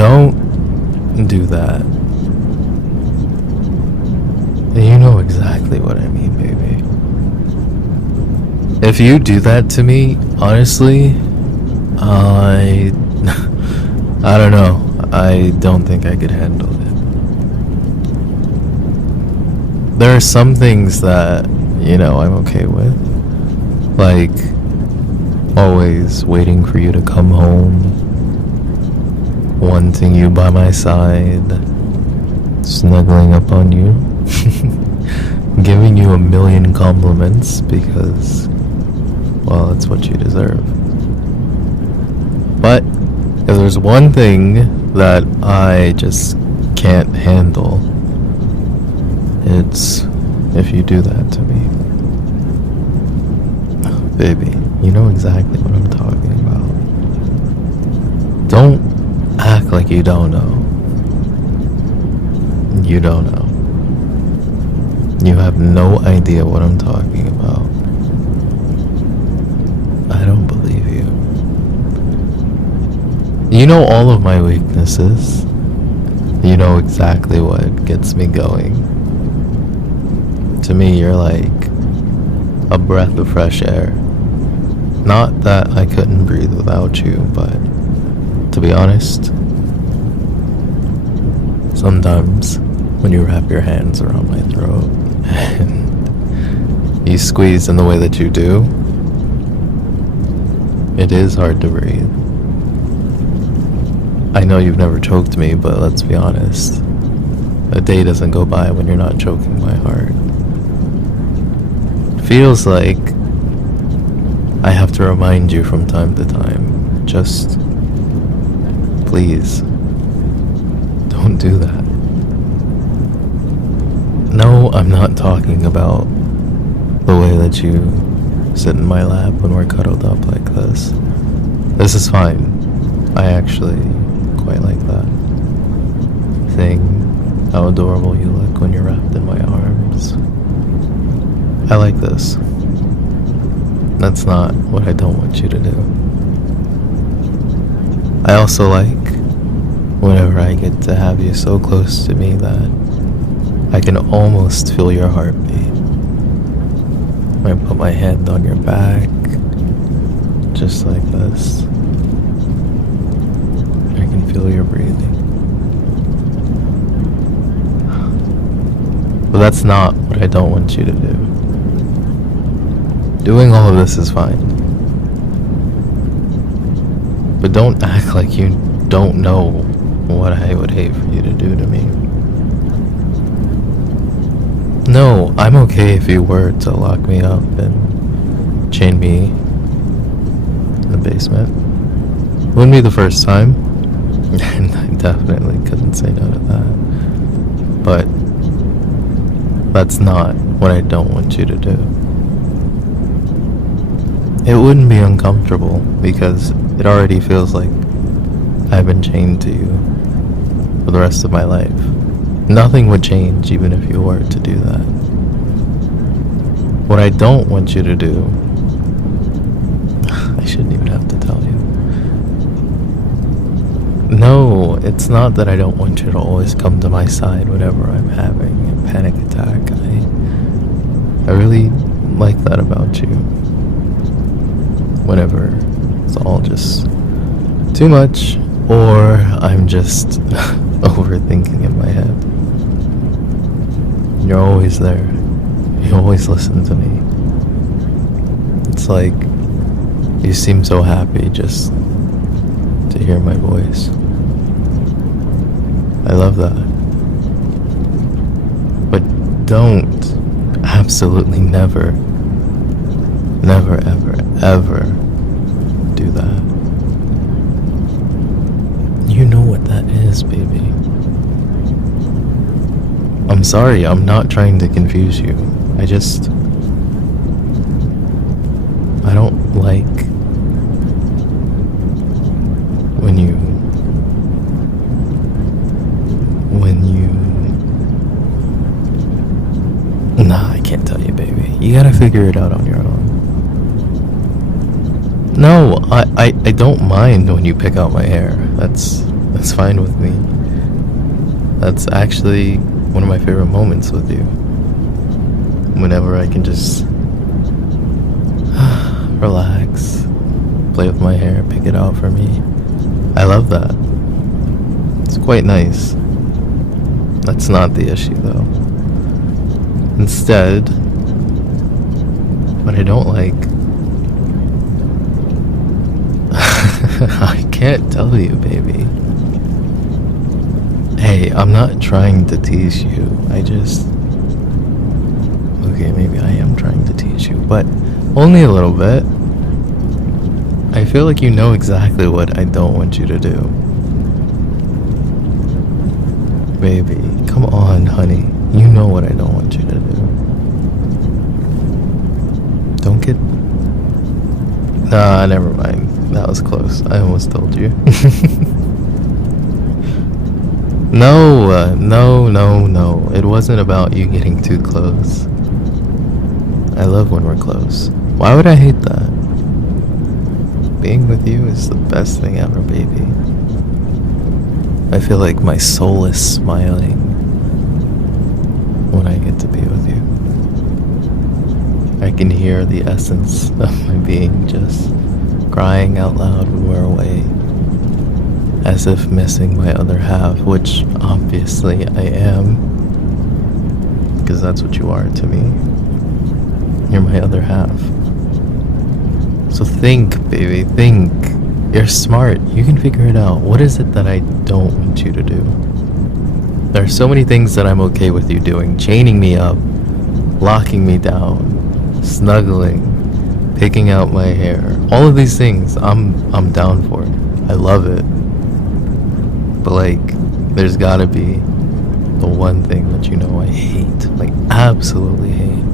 Don't do that. You know exactly what I mean, baby. If you do that to me, honestly, I don't know. I don't think I could handle it. There are some things that, I'm okay with. Like, always waiting for you to come home, wanting you by my side, snuggling up on you, giving you a million compliments because, well, it's what you deserve. But if there's one thing that I just can't handle, it's if you do that to me. Baby, you know exactly what I'm talking about. Don't act like you don't know. You don't know. You have no idea what I'm talking about. I don't believe you. You know all of my weaknesses. You know exactly what gets me going. To me, you're like a breath of fresh air. Not that I couldn't breathe without you, but to be honest, sometimes when you wrap your hands around my throat and you squeeze in the way that you do, it is hard to breathe. I know you've never choked me, but let's be honest. A day doesn't go by when you're not choking my heart. It feels like I have to remind you from time to time. Just please don't do that. No, I'm not talking about the way that you sit in my lap when we're cuddled up like this. This is fine. I actually quite like that. Seeing how adorable you look when you're wrapped in my arms. I like this. That's not what I don't want you to do. I also like whenever I get to have you so close to me that I can almost feel your heartbeat. I put my hand on your back, just like this. I can feel your breathing. But that's not what I don't want you to do. Doing all of this is fine. But don't act like you don't know what I would hate for you to do to me. No, I'm okay if you were to lock me up and chain me in the basement. Wouldn't be the first time, and I definitely couldn't say no to that. But that's not what I don't want you to do. It wouldn't be uncomfortable because it already feels like I've been chained to you for the rest of my life. Nothing would change even if you were to do that. What I don't want you to do, I shouldn't even have to tell you. No, it's not that I don't want you to always come to my side whenever I'm having a panic attack. I really like that about you. Whenever it's all just too much, or I'm just overthinking in my head. You're always there. You always listen to me. It's like you seem so happy just to hear my voice. I love that. But don't, absolutely never, never, ever, ever do that. You know what that is, baby. I'm sorry, I'm not trying to confuse you. I don't like when you Nah, I can't tell you, baby. You gotta figure it out on your own. No, I don't mind when you pick out my hair. That's That's fine with me. That's actually one of my favorite moments with you. Whenever I can just relax, play with my hair, pick it out for me. I love that. It's quite nice. That's not the issue though. Instead, what I don't like, I can't tell you, baby. Hey, I'm not trying to tease you. Okay, maybe I am trying to tease you, but only a little bit. I feel like you know exactly what I don't want you to do. Baby, come on, honey. You know what I don't want you to do. Don't get... Nah, never mind. That was close. I almost told you. No. It wasn't about you getting too close. I love when we're close. Why would I hate that? Being with you is the best thing ever, baby. I feel like my soul is smiling when I get to be with you. I can hear the essence of my being just crying out loud when we're away, as if missing my other half, which obviously I am, because that's what you are to me. You're my other half. So think, baby, think. You're smart. You can figure it out. What is it that I don't want you to do? There are so many things that I'm okay with you doing. Chaining me up, locking me down, snuggling, picking out my hair. All of these things, I'm down for it. I love it. But like, there's gotta be the one thing that you know I hate. Like, absolutely hate.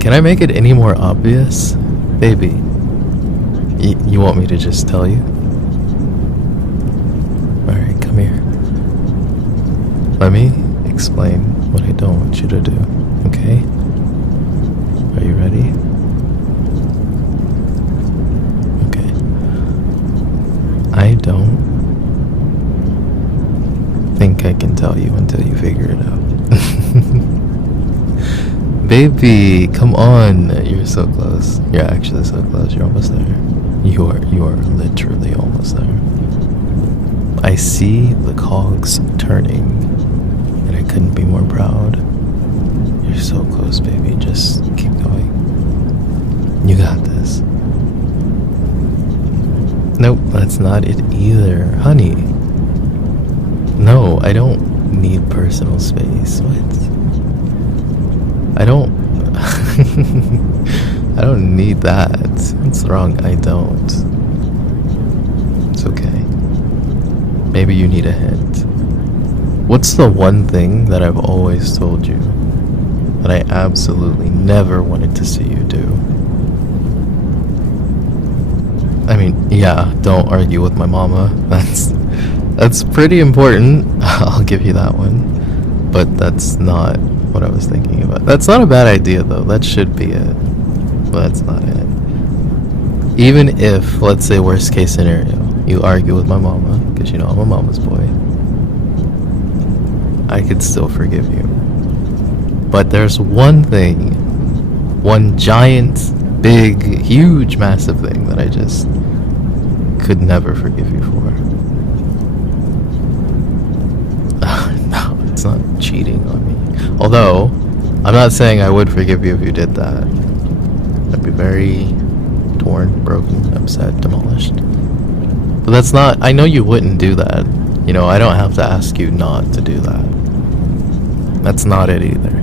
Can I make it any more obvious? Baby, you want me to just tell you? Alright, come here. Let me explain what I don't want you to do, okay? Are you ready? Okay. I don't think I can tell you until you figure it out. Baby, come on. You're so close. You're actually so close. You're almost there. You are literally almost there. I see the cogs turning, and I couldn't be more proud. You're so close, baby. Just keep going. You got this. Nope, that's not it either. Honey. No, I don't need personal space. What? I don't need that. It's wrong. I don't. It's okay. Maybe you need a hint. What's the one thing that I've always told you that I absolutely never wanted to see you do? I mean, yeah, don't argue with my mama. That's pretty important. I'll give you that one. But that's not what I was thinking about. That's not a bad idea though. That should be it. But that's not it. Even if, let's say worst case scenario, you argue with my mama, because you know I'm a mama's boy, I could still forgive you. But there's one thing, one giant, big, huge, massive thing that I just could never forgive you for. No, it's not cheating on me. Although, I'm not saying I would forgive you if you did that. I'd be very torn, broken, upset, demolished. But that's not... I know you wouldn't do that. You know, I don't have to ask you not to do that. That's not it either.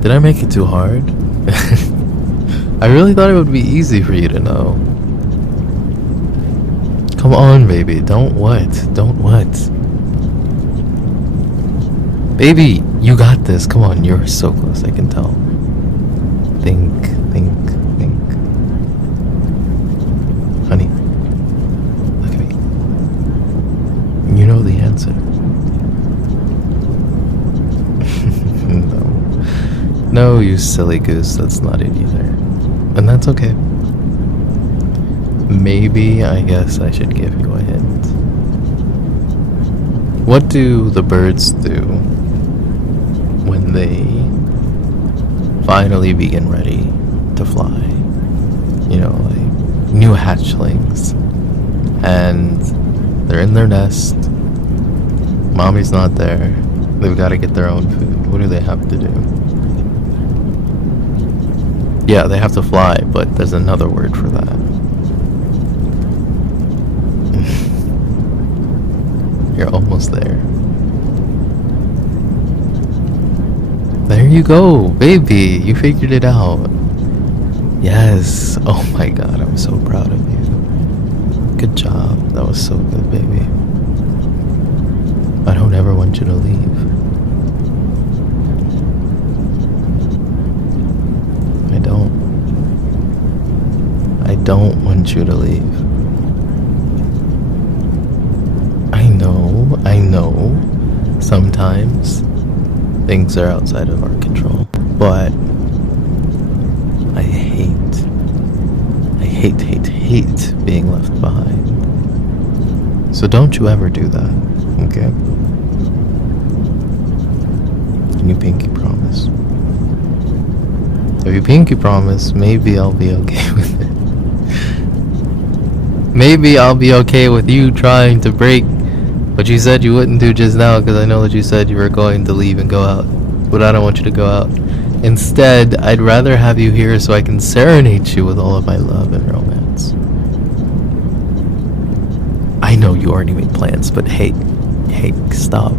Did I make it too hard? I really thought it would be easy for you to know. Come on, baby. Don't what? Don't what? Baby, you got this. Come on, you're so close, I can tell. Think. Honey, look at me. You know the answer. No, you silly goose, that's not it either. And that's okay. Maybe I guess I should give you a hint. What do the birds do when they finally begin ready to fly? You know, like new hatchlings. And they're in their nest. Mommy's not there. They've got to get their own food. What do they have to do? Yeah, they have to fly, but there's another word for that. You're almost there. There you go, baby. You figured it out. Yes. Oh my god, I'm so proud of you. Good job. That was so good, baby. I don't ever want you to leave. I don't want you to leave. I know. Sometimes things are outside of our control. But I hate being left behind. So don't you ever do that, okay? Can you pinky promise? If you pinky promise, maybe I'll be okay with it. Maybe I'll be okay with you trying to break what you said you wouldn't do just now, because I know that you said you were going to leave and go out. But I don't want you to go out. Instead, I'd rather have you here so I can serenade you with all of my love and romance. I know you already made plans, but hey, stop,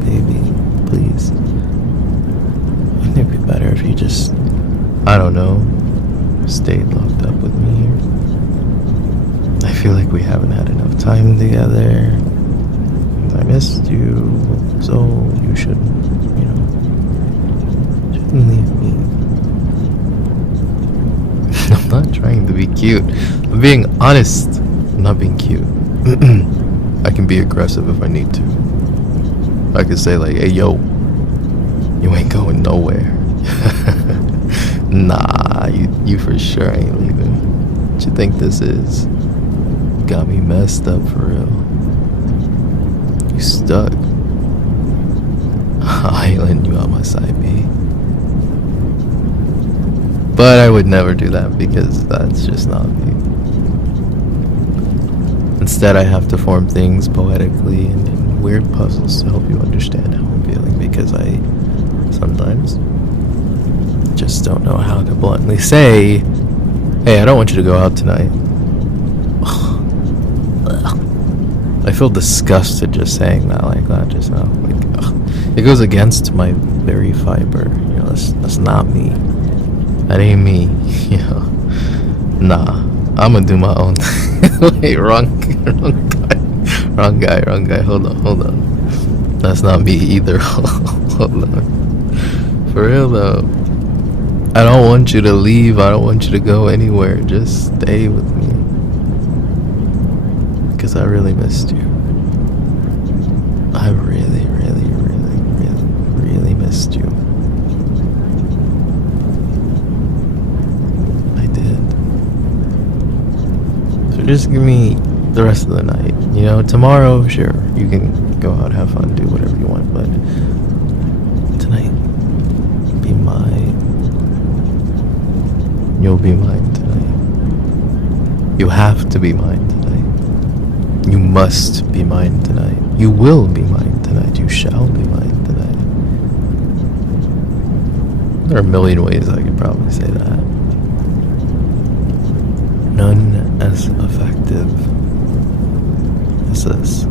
baby, please. Wouldn't it be better if you just, I don't know, stayed locked up with me here? I feel like we haven't had enough time together. I missed you, so you shouldn't, shouldn't leave me. I'm not trying to be cute. I'm being honest. I'm not being cute. I can be aggressive if I need to. I could say like, hey yo, you ain't going nowhere. Nah, you for sure ain't leaving. What you think this is? Got me messed up for real. You stuck. I ain't letting you out my side, B. But I would never do that because that's just not me. Instead, I have to form things poetically and in weird puzzles to help you understand how I'm feeling, because I sometimes just don't know how to bluntly say, hey, I don't want you to go out tonight. I feel disgusted just saying that like that just now. Like, it goes against my very fiber. That's not me. That ain't me. Nah, I'm gonna do my own thing. Wait, wrong guy. Hold on. That's not me either. Hold on. For real though, I don't want you to leave. I don't want you to go anywhere. Just stay with me. Because I really missed you. I really missed you. I did. So just give me the rest of the night. Tomorrow, sure, you can go out, have fun, do whatever you want, but tonight, be mine. You'll be mine tonight. You have to be mine tonight. You must be mine tonight. You will be mine tonight. You shall be mine tonight. There are a million ways I could probably say that. None as effective as this.